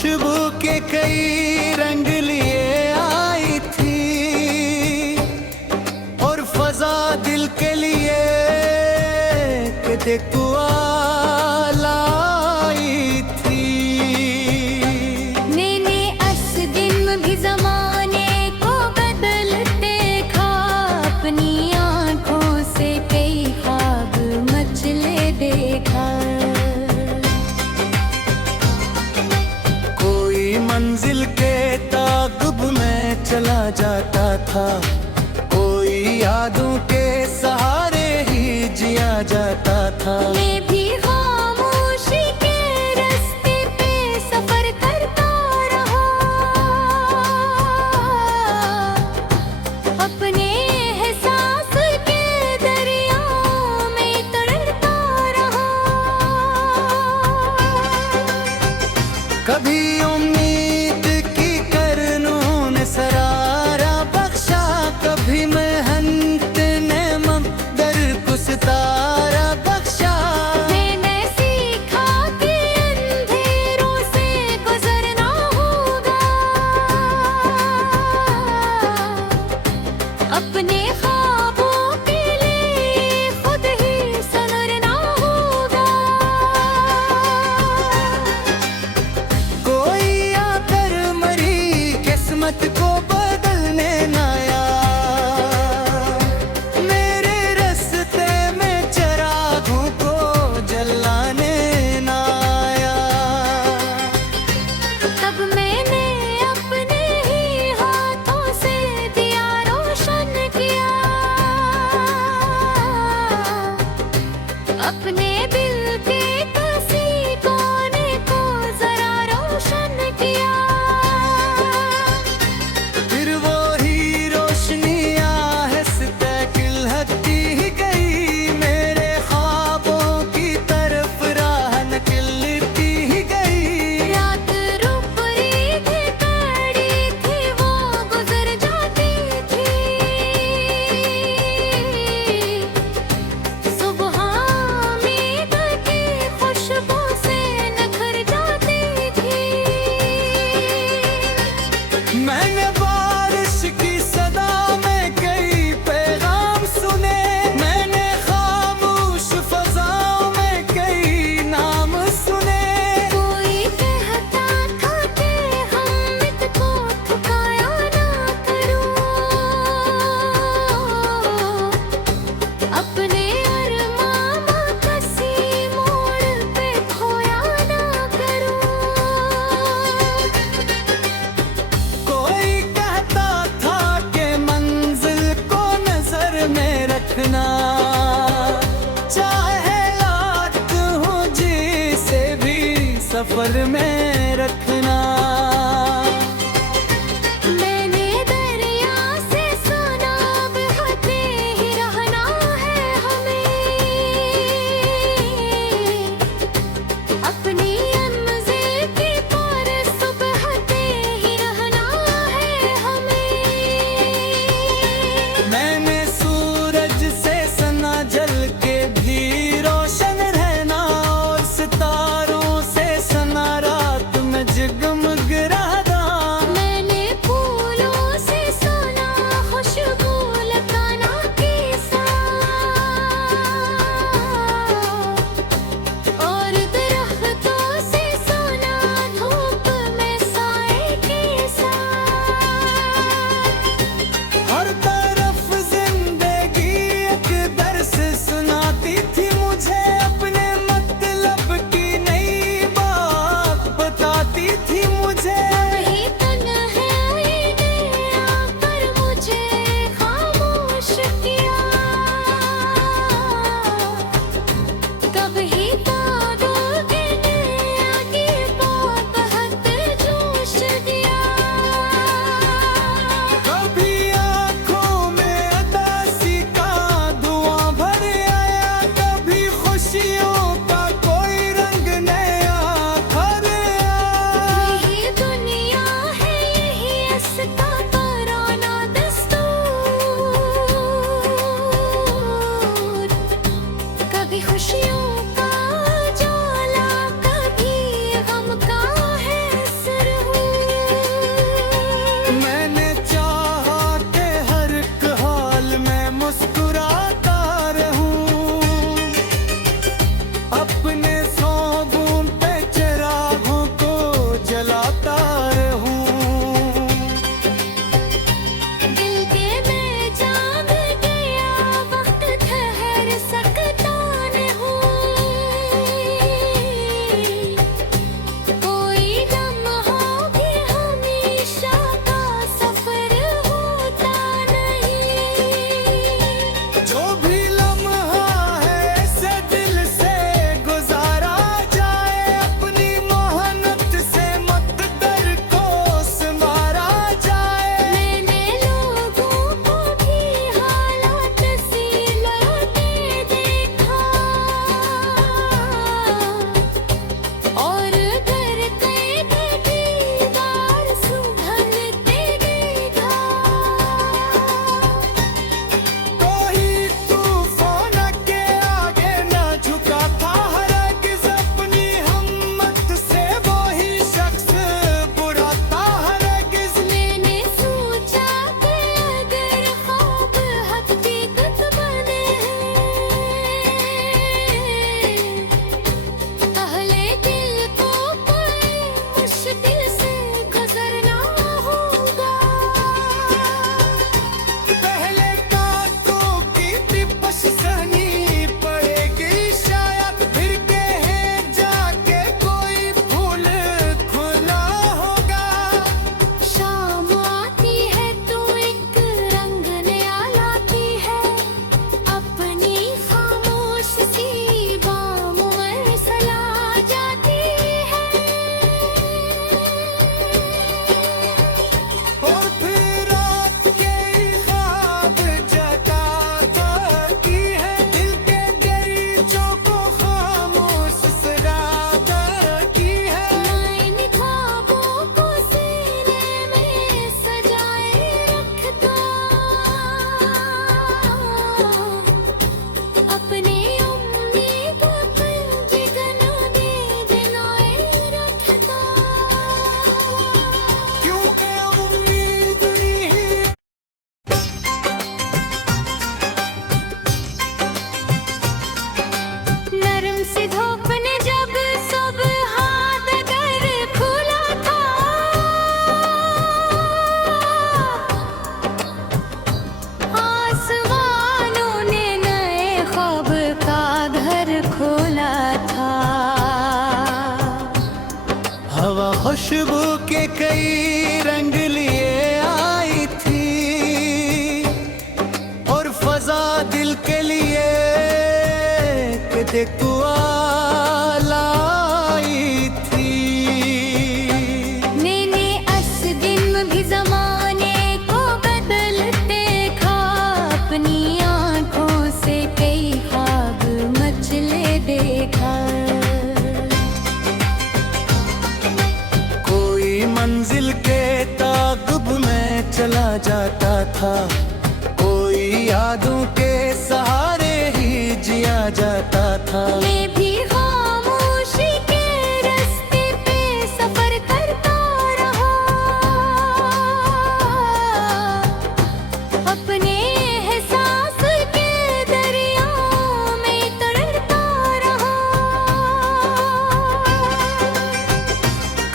खुशबू के कई रंग लिए आई थी और फजा दिल के लिए कि देखो लाई थी। मैंने अस दिन भी जमाने को बदलते खा, अपनी आंखों से कई ख्वाब मचले देखा। मंजिल के ताक़ुब में चला जाता था, कोई यादों के सहारे ही जिया जाता था। मैं भी खामोशी के रास्ते पे सफर करता रहा, अपने एहसास के दरिया में तैरता रहा। कभी उम्मीद की करनों ने सरारा बख्शा, कभी मेहनत ने मकदर को सितारा बख्शा। मैंने सीखा कि अंधेरों से गुजरना होगा, अपने ख्वाबों के लिए खुद ही संवरना होगा। कोई आकर मरी किस्मत को बदलने ना आया, मेरे रास्ते में चिरागों को जलाने ना आया। तब मैंने अपने ही हाथों से दिया रोशन किया, अपने दिल के किसी कोने को जरा रोशन किया। फिर वो ही रोशनी आहिस्ता खिलती ही गई, मेरे ख्वाबों की तरफ राह निकलती ही गई। रात रुक रही थी, कड़ी थी, वो गुजर जाती थी। सुबह उम्मीद की खुशबू से निखर जाती थी। मैंने बारिश की सदा में कई पैगाम सुने, मैंने खामोश फजाओं में कई नाम सुने। कोई कहता था कि हम को ठुकाया ना करो, अपने अरमां किसी मोड़ पे खोया ना करो। कोई कहता था कि मंजिल को नजर में रखना, चाहे रात हो जिसे भी सफर में रखना। मैंने दरिया से सुना बहते ही रहना है हमें, अपनी मंजिल की परस बहते ही रहना है हमें। मैंने सूरज से सना जल के भी रोशन रहना, और सितारों से सना रात खुशबू के कई रंग लिए आई थी और फजा दिल के लिए कि देख तू लाई थी। मैंने अस दिन भी जमाने को बदलते देखा, अपनी आंखों से कई ख्वाब मचले देखा। कोई मंजिल के ताक़ुब में चला जाता था, कोई यादों के सहारे ही जिया जाता था। मैं भी खामोशी के रास्ते पे सफर करता रहा, अपने एहसास के दरियाओं में तैरता रहा।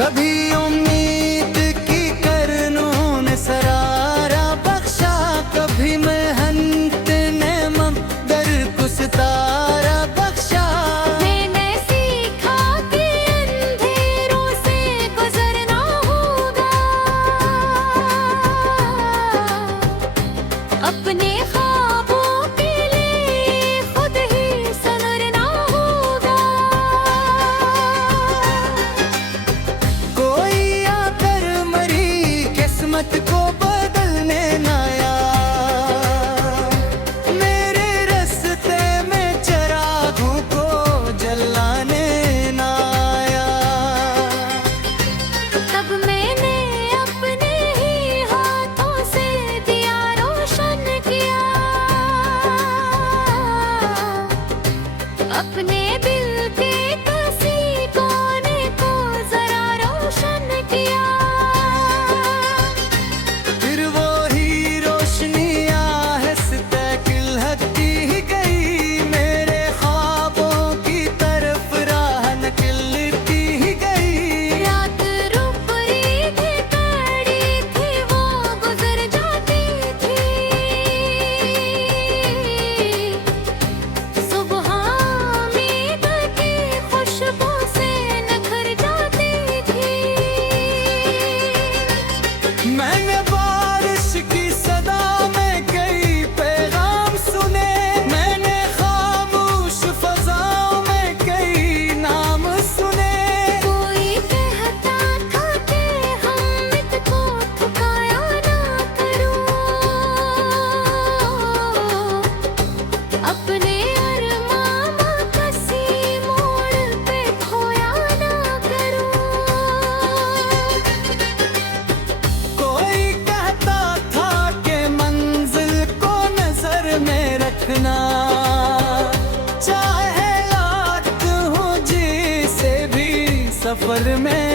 कभी उम्मीद की करनों ने सरारा बख्शा, कभी मेहनत ने मकदर को सितारा बख्शा। मैंने सीखा कि अंधेरों से गुजरना होगा, अपने ख्वाबों के लिए खुद ही संवरना होगा। कोई आकर मरी किस्मत को बदलने ना आया, मेरे रास्ते में चिरागों को जलाने ना आया। तब मैंने अपने ही हाथों से दिया रोशन किया, अपने दिल के किसी कोने को जरा रोशन किया। फिर वो ही रोशनी आहिस्ता खिलती ही गई, मेरे ख्वाबों की तरफ राह निकलती ही गई। रात रुक रही थी, कड़ी थी, वो गुजर जाती थी। सुबह उम्मीद की खुशबू से निखर जाती थी। मैंने बारिश की सदा में कई पैगाम सुने, मैंने खामोश फजाओं में कई नाम सुने। कोई कहता था कि हम को थकाया ना करो, अपने अरमां किसी मोड़ पे खोया ना करो। कोई कहता था कि मंजिल को नजर में रखना, चाहे रात हो जिसे भी सफर में